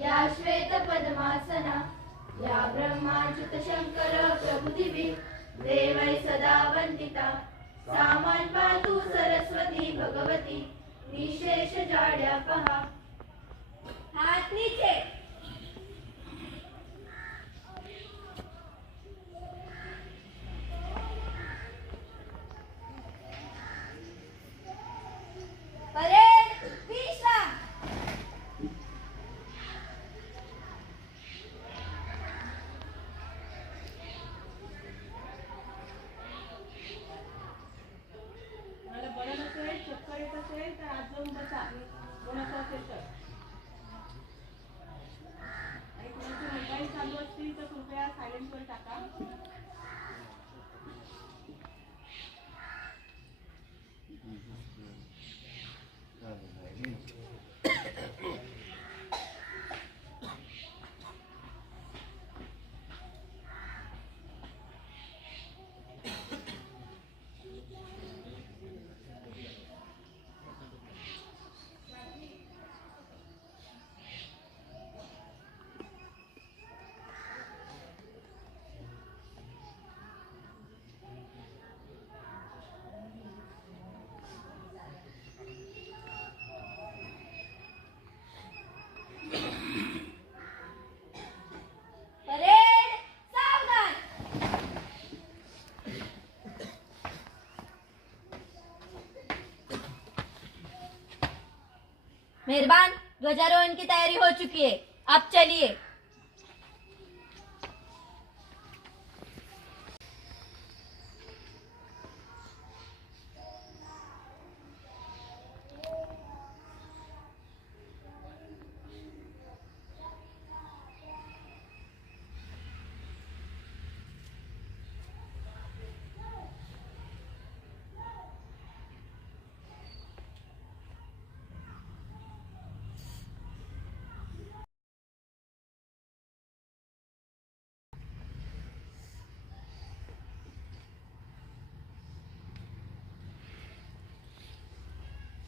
या श्वेत पद्मासना या ब्रह्माच्युत शंकर प्रभुदिवी देवै सदा वंदिता सामान पातु सरस्वती भगवती निशेष जाड्या पहा। हात नीचे! importante. मेहरबान ध्वजारोहण की तैयारी हो चुकी है। अब चलिए।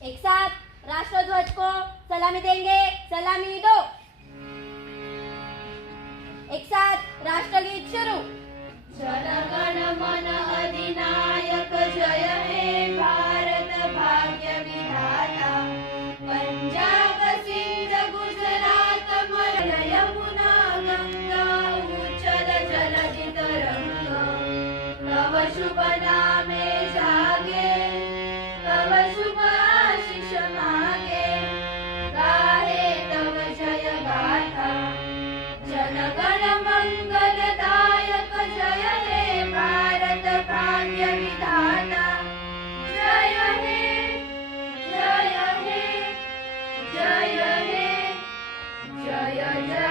एक साथ राष्ट्रध्वज को सलामी देंगे सलामी दो। एक साथ राष्ट्रगीत शुरू। जन गण मन अधिनायक जय हे भारत। जय जय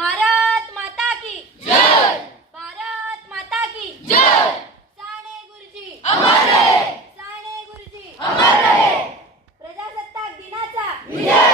भारत माता की जय। भारत माता की जय। साने गुरुजी। अमर साने गुरुजी। अमर प्रजासत्ताक दिनाचा विजय।